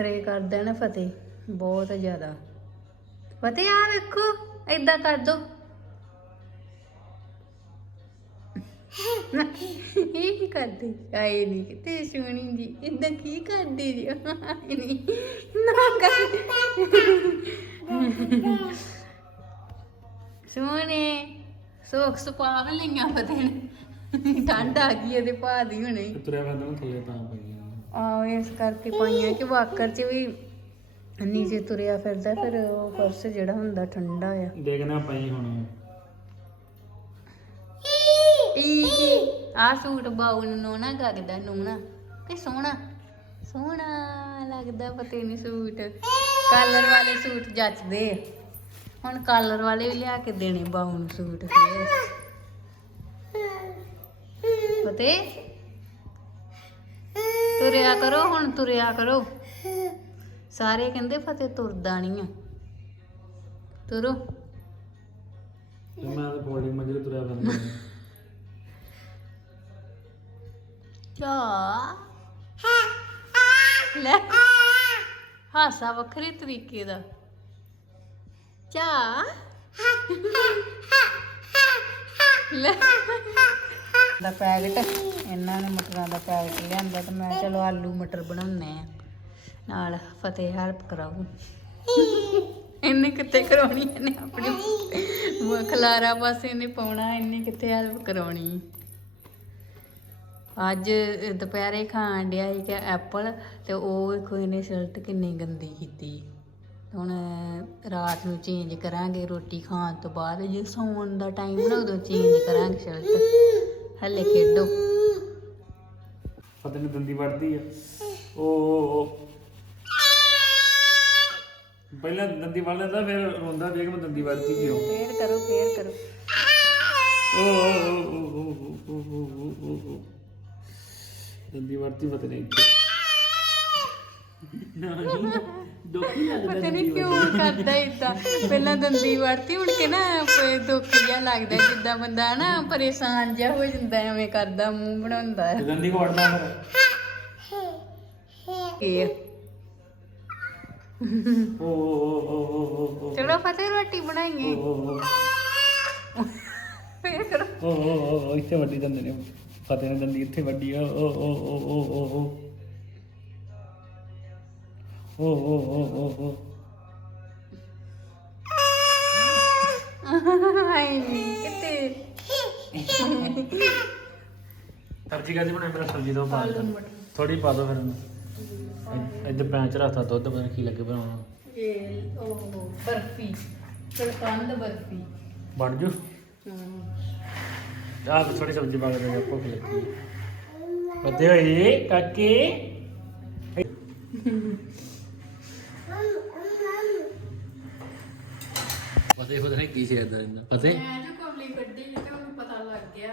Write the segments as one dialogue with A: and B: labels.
A: ਨਖਰੇ ਕਰਦਾ ਨਾ ਫਤਿਹ, ਬਹੁਤ ਜ਼ਿਆਦਾ। ਫਤਿਹ ਆ ਵੇਖੋ, ਏਦਾਂ ਕਰ ਦੋ। ਇਹ ਕੀ ਕਰਦੇ? ਆਏ ਨਹੀਂ ਕਿਤੇ ਸੋਹਣੀ ਜੀ। ਇਦਾਂ ਕੀ ਕਰਦੇ ਜੀ? ਨਹੀਂ। ਨਾ ਕਰ। ਸੋਹਣੇ, ਸੋਖ ਸਪਾ ਲਈਆਂ ਫਤਿਹ ਠੰਡ ਆ ਗਈ ਇਹਦੇ ਭਾਅ ਹੁਣੇ।
B: ਤੁਰਿਆ ਫਿਰਦਾ ਥੱਲੇ ਤਾਂ ਪਈ
A: ਆ ਇਸ ਕਰਕੇ ਪਾਈਆਂ ਕਿ ਵਾਕਰ 'ਚ ਵੀ ਨੀਚੇ ਤੁਰਿਆ ਫਿਰਦਾ ਫਿਰ ਉਹ ਫਰਸ਼ ਜਿਹੜਾ ਹੁੰਦਾ ਠੰਡਾ ਆ।
B: ਦੇਖਣਾ ਪਈ ਹੁਣ।
A: ਈ ਆ ਸੂਟ ਬਾਉ ਨੂੰ ਨਾ ਲੱਗਦਾ ਨੂਣਾ। ਕਿ ਸੋਹਣਾ ਸੋਹਣਾ ਲੱਗਦਾ ਪਤੇ ਨਹੀਂ ਸੂਟ। ਕਲਰ ਵਾਲੇ ਸੂਟ ਜੱਚਦੇ ਆ। ਹੁਣ ਕਲਰ ਵਾਲੇ ਵੀ ਲਿਆ ਕੇ ਦੇਣੇ ਬਾਉ ਨੂੰ ਸੂਟ। ਫੇਰ ਪਤੇ ਤੁਰਿਆ ਕਰੋ ਹੁਣ ਤੁਰਿਆ ਕਰੋ। ਸਾਰੇ ਕਹਿੰਦੇ ਫਤਿਹ ਤੁਰਦਾ ਨਹੀਂ ਆ। ਤੁਰੋ।
B: ਤੇ ਮੈਂ ਤਾਂ ਬੋਲਡਿੰਗ ਮੰਜਰੇ ਤੁਰਿਆ ਫਿਰਦਾ।
A: ਚਾ। ਲੈ। ਹਾਸਾ ਵੱਖਰੇ ਤਰੀਕੇ ਦਾ। ਚਾ। ਲੈ। ਦਾ ਪੈਕਟ, ਇਹਨਾਂ ਨੇ ਮਟਰਾਂ ਦਾ ਪੈਕਟ ਲਿਆਂਦਾ ਤੇ ਮੈਂ ਚਲੋ ਆਲੂ ਮਟਰ ਬਣਾਉਣੇ ਆ ਨਾਲ ਫਤਿਹ ਹੈਲਪ ਕਰਾਉ ਇਹਨੇ ਕਿੱਥੇ ਕਰਾਉਣੀ, ਇਹਨੇ ਆਪਣੀ ਖਲਾਰਾ ਬਸ ਇਹਨੇ ਪਾਉਣਾ, ਇਹਨੇ ਕਿੱਥੇ ਹੈਲਪ ਕਰਾਉਣੀ। ਅੱਜ ਦੁਪਹਿਰੇ ਖਾਣ ਡਿਆ ਸੀ ਕਿ ਐਪਲ ਤੇ ਉਹ ਵੇਖੋ ਇਹਨੇ ਸ਼ਰਟ ਕਿੰਨੀ ਗੰਦੀ ਕੀਤੀ। ਹੁਣ ਰਾਤ ਨੂੰ ਚੇਂਜ ਕਰਾਂਗੇ ਰੋਟੀ ਖਾਣ ਤੋਂ ਬਾਅਦ, ਜੇ ਸੌਣ ਦਾ ਟਾਈਮ ਨਾ ਉਦੋਂ ਚੇਂਜ ਕਰਾਂਗੇ ਸ਼ਰਟ ਹਲੇ ਖੇਡੋ
B: ਫਤਿਹ ਨੂੰ ਦੰਦੀ ਵੜਦੀ ਆ ਓ ਓ, ਓ ਪਹਿਲਾਂ ਦੰਦੀ ਵੜ ਲੈਂਦਾ ਫਿਰ ਰੋਂਦਾ ਵੇਖ ਮੈਂ ਦੰਦੀ ਵੜਦੀ ਕਿਉਂ
A: ਫੇਰ ਕਰੋ ਫੇਰ ਕਰੋ
B: ਓ ਓ, ਓ, ਓ, ਓ, ਓ, ਓ, ਓ, ਓ, ਓ। ਦੰਦੀ ਵੜਦੀ ਫਤਿਹ ਨੇ ਇੱਥੇ ਨਹੀਂ ਡੋਕੀ ਲੱਗਦਾ
A: ਪਤਾ ਨਹੀਂ ਕਿਉਂ ਕਰਦਾ ਇਦਾਂ ਪਹਿਲਾਂ ਦੰਦੀ ਵੜਤੀ ਹੁਣ ਕੇ ਨਾ ਪ- ਦੁੱਖ ਜਿਹਾ ਲੱਗਦਾ ਜਿੱਦਾਂ ਬੰਦਾ ਨਾ ਪਰੇਸ਼ਾਨ ਜਿਹਾ ਹੋ ਜਾਂਦਾ ਐਵੇਂ ਕਰਦਾ ਮੂੰਹ ਬਣਾਉਂਦਾ ਹੈ
B: ਦੰਦੀ ਵੜਦਾ ਫਿਰ
A: ਇਹ
B: ਓ ਓ ਓ ਓ ਓ ਓ ਓ
A: ਚਲੋ ਫਤਿਹ ਰੋਟੀ ਬਣਾਈਏ ਫੇਰ ਕਰੋ
B: ਓ ਓ ਓ ਓ ਇੱਥੇ ਵੱਡੀ ਦੰਦ ਨੇ ਫਤਿਹ ਨੇ ਦੰਦੀ ਇੱਥੇ ਵੱਡੀ ਆ ਓ ਓ ਓ ਓ ਓ ਓ ਓ ਓ ਓ ਓ ਓ
A: ਹਾਏ ਨੀ, ਕਿਤੇ
B: ਸਬਜ਼ੀ ਕਾਦੀ ਬਣਾਈ ਮੇਰਾ ਸਬਜ਼ੀ ਤੋਂ ਪਾ
A: ਆਲੂ
B: ਥੋੜੀ ਪਾ ਦੋ ਫਿਰ ਇਹਨੂੰ। ਇੱਧਰ ਪੈਨ ਰੱਖਤਾ ਦੁੱਧ ਪਤਾ ਨੀ ਕੀ ਲੱਗੇ ਬਣਾਉਣਾ
A: ਇਹ ਉਹ ਬਰਫੀ ਕਲਕੰਦ ਬਰਫੀ
B: ਬਣ ਜੂ?
A: ਹਮ
B: ਆਹ ਤਾਂ ਥੋੜੀ ਸਬਜ਼ੀ ਪਾ ਕੇ ਦੇ ਭੁੱਖ ਲੱਗੀ। ਪਤੇ ਹੋਈ ਕਾਕੇ। ਪਤੇ ਹੋ ਰਿਹਾ ਕੀ ਸ਼ੇਰ ਦਾ ਇਹਨਾਂ ਪਤੇ
A: ਮੈਂ ਜੋ ਕਬਲੀ ਕੱਢੀ ਤੇ ਉਹਨੂੰ ਪਤਾ ਲੱਗ ਗਿਆ।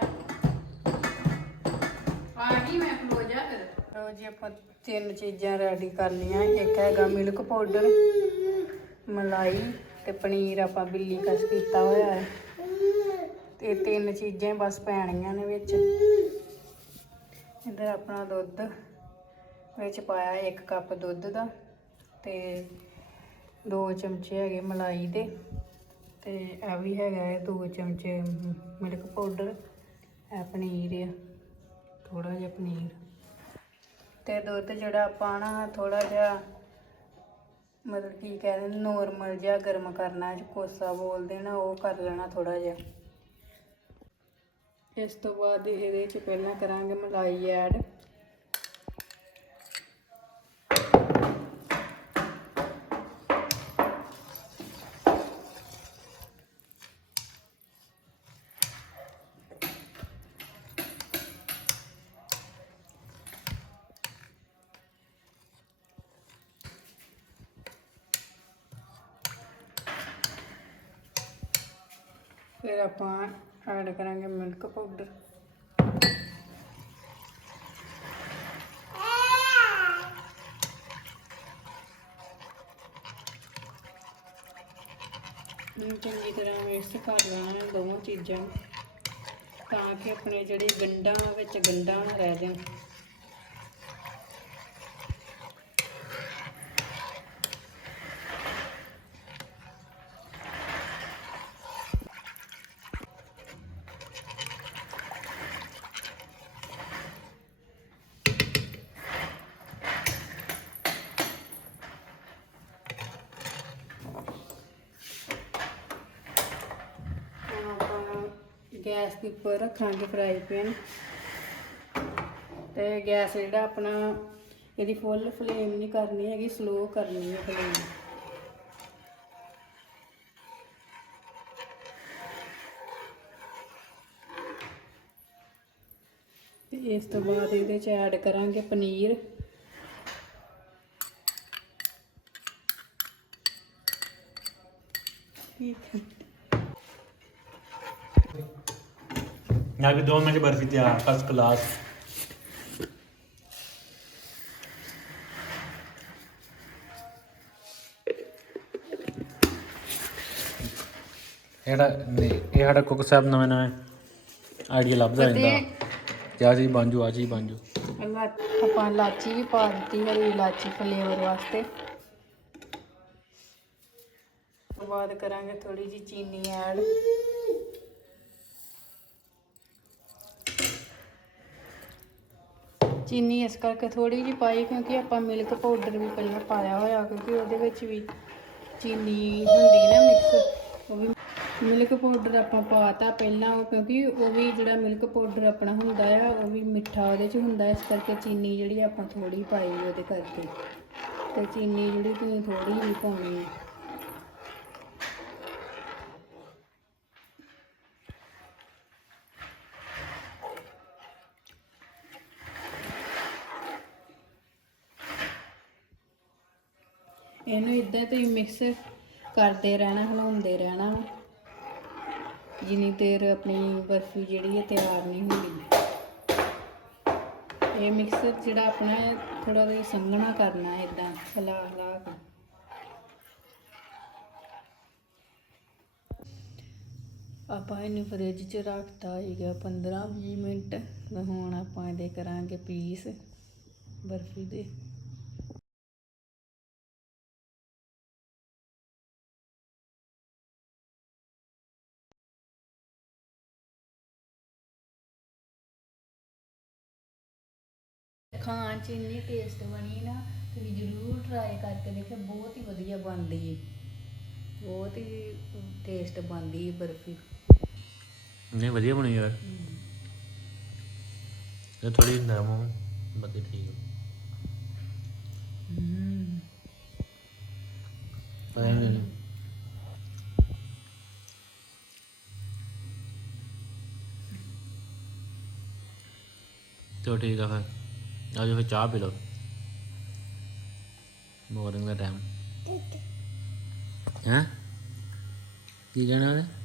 A: ਆ ਗਈ ਮੈਂ ਖਲੋ ਜਾ ਫਿਰ। ਲੋ ਜੀ ਆਪਾਂ ਤਿੰਨ ਚੀਜ਼ਾਂ ਰੈਡੀ ਕਰ ਲਈਆਂ। ਇੱਕ ਹੈਗਾ ਮਿਲਕ ਪਾਊਡਰ ਮਲਾਈ ਤੇ ਪਨੀਰ ਆਪਾਂ ਬਿੱਲੀ ਕਸ ਕੀਤਾ ਹੋਇਆ ਹੈ। ਤੇ ਤਿੰਨ ਚੀਜ਼ਾਂ ਹੀ ਬਸ ਪੈਣੀਆਂ ਨੇ ਵਿੱਚ। ਇੱਧਰ ਆਪਣਾ ਦੁੱਧ ਵਿੱਚ ਪਾਇਆ ਇੱਕ ਕੱਪ ਦੁੱਧ ਦਾ ਤੇ ਦੋ ਚਮਚੇ ਹੈਗੇ ਮਲਾਈ ਦੇ। ਤੇ ਇਹ ਵੀ ਹੈਗਾ ਹੈ, ਦੋ ਚਮਚੇ ਮਿਲਕ ਪਾਊਡਰ, ਇਹ ਪਨੀਰ ਆ ਥੋੜਾ ਜਿਹਾ ਪਨੀਰ। ਤੇ ਦੁੱਧ ਜਿਹੜਾ ਆਪਾਂ ਨਾ ਥੋੜਾ ਜਿਹਾ ਮਤਲਬ ਕੀ ਕਹਿੰਦੇ ਨੋਰਮਲ ਜਿਹਾ ਗਰਮ ਕਰਨਾ ਕੋਸਾ ਬੋਲਦੇ ਨਾ ਉਹ ਕਰ ਲੈਣਾ ਥੋੜਾ ਜਿਹਾ। ਇਸ ਤੋਂ ਬਾਅਦ ਇਹਦੇ ਚ ਪਹਿਲਾਂ ਕਰਾਂਗੇ ਮਲਾਈ ਐਡ। ਫਿਰ ਆਪਾਂ ਐਡ ਕਰਾਂਗੇ ਮਿਲਕ ਪਾਊਡਰ ਨੂੰ ਚੰਗੀ ਤਰ੍ਹਾਂ ਮਿਕਸ ਕਰ ਲੈਣਾ ਦੋਵਾਂ ਚੀਜ਼ਾਂ ਨੂੰ, ਤਾਂ ਕਿ ਆਪਣੇ ਜਿਹੜੇ ਗੰਢਾਂ ਵਿੱਚ ਗੰਢਾਂ ਨਾ ਰਹਿ ਜਾਣ। ਗੈਸ ਦੇ ਉੱਪਰ ਰੱਖਾਂਗੇ ਫਰਾਈ ਪੈਨ ਤੇ ਗੈਸ ਜਿਹੜਾ ਆਪਣਾ, ਇਹਦੀ ਫੁੱਲ ਫਲੇਮ ਨਹੀਂ ਕਰਨੀ ਹੈਗੀ ਸਲੋ ਕਰਨੀ ਹੈ ਫਲੇਮ ਤੇ ਇਸ ਤੋਂ ਬਾਅਦ ਇਹਦੇ ਚ ਐਡ ਕਰਾਂਗੇ ਪਨੀਰ। ਠੀਕ ਹੈ।
B: यहाँ की दो मिनट बर्फी तैयार फर्स्ट क्लास ਇਹੜਾ ਨਹੀਂ ਇਹ ਸਾਡਾ ਕੁੱਕ ਸਾਹਿਬ ਨਵੇਂ ਨਵੇਂ ਆਈਡੀਆ ਲੱਭਦਾ ਰਹਿੰਦਾ ਕਿ ਆ ਚੀਜ਼ ਬਣ ਜੂ ਆ ਚੀਜ਼ ਬਣ ਜੂ
A: ਇਲਾ- ਆਪਾਂ ਇਲਾਚੀ ਵੀ ਪਾ ਦਿੱਤੀ ਹਰੀ ਇਲਾਚੀ ਫਲੇਵਰ ਵਾਸਤੇ ਉਸ ਤੋਂ ਬਾਅਦ ਕਰਾਂਗੇ ਥੋੜੀ ਜੀ ਚੀਨੀ ਐਡ ਚੀਨੀ ਇਸ ਕਰਕੇ ਥੋੜੀ ਜੀ ਪਾਈ ਕਿਉਂਕਿ ਆਪਾਂ ਮਿਲਕ ਪਾਊਡਰ ਵੀ ਪਹਿਲਾਂ ਪਾਇਆ ਹੋਇਆ ਕਿਉਂਕਿ ਉਹਦੇ ਵਿੱਚ ਵੀ ਚੀਨੀ ਹੁੰਦੀ ਨਾ ਮਿਕਸ ਉਹ ਵੀ ਮਿਲਕ ਪਾਊਡਰ ਆਪਾਂ ਪਾਤਾ ਪਹਿਲਾਂ ਉਹ ਕਿਉਂਕਿ ਉਹ ਵੀ ਜਿਹੜਾ ਮਿਲਕ ਪਾਊਡਰ ਆਪਣਾ ਹੁੰਦਾ ਆ, ਉਹ ਵੀ ਮਿੱਠਾ ਉਹਦੇ ਚ ਹੁੰਦਾ, ਇਸ ਕਰਕੇ ਚੀਨੀ ਜਿਹੜੀ ਆਪਾਂ ਥੋੜੀ ਪਾਈ ਉਹਦੇ ਕਰਕੇ। ਤੇ ਚੀਨੀ ਜਿਹੜੀ ਤੁਸੀਂ ਥੋੜੀ ਹੀ ਪਾਉਣੀ ਹੈ ਇਹਨੂੰ ਇਦਾਂ ਤੁਸੀਂ ਮਿਕਸ ਕਰਦੇ ਰਹਿਣਾ, ਹਿਲਾਉਂਦੇ ਰਹਿਣਾ ਜਿੰਨੀ ਦੇਰ ਆਪਣੀ ਬਰਫੀ ਜਿਹੜੀ ਹੈ ਤਿਆਰ ਨਹੀਂ ਹੁੰਦੀ। ਇਹ ਮਿਕਸਰ ਜਿਹੜਾ ਆਪਣਾ ਥੋੜਾ ਜਿਹਾ ਸੰਘਣਾ ਕਰਨਾ ਹੈ ਇਦਾਂ ਹਿਲਾ ਹਿਲਾ ਕੇ। ਆਪਾਂ ਇਹਨੂੰ ਫ੍ਰਿਜ 'ਚ ਰੱਖਤਾ ਹੈਗਾ 15-20 ਮਿੰਟ। ਹੁਣ ਆਪਾਂ ਇਹਦੇ ਕਰਾਂਗੇ ਪੀਸ ਬਰਫੀ ਦੇ। ਖਾਣ ਚ ਇੰਨੀ ਟੇਸਟ ਬਣੀ ਨਾ ਤੁਸੀਂ ਜ਼ਰੂਰ ਟਰਾਈ ਕਰਕੇ ਦੇਖਿਓ ਬਹੁਤ ਹੀ ਵਧੀਆ ਬਣਦੀ ਹੈ ਬਹੁਤ ਹੀ ਟੇਸਟ ਬਣਦੀ ਹੈ ਬਰਫੀ।
B: ਨਹੀਂ ਵਧੀਆ ਬਣੀ ਯਾਰ। ਇਹ ਥੋੜੀ ਨਰਮ ਹੋ ਬਾਕੀ ਠੀਕ
A: ਹਮ
B: ਹੈ। ਨਹੀਂ ਚਲੋ ਠੀਕ ਆ ਫਿਰ। ਆਜੋ ਫਿਰ ਚਾਹ ਪੀ ਲਓ। ਮਾਰਨਿੰਗ ਦਾ ਟਾਈਮ ਹੈ? ਕੀ ਕਹਿਣਾ ਹੈ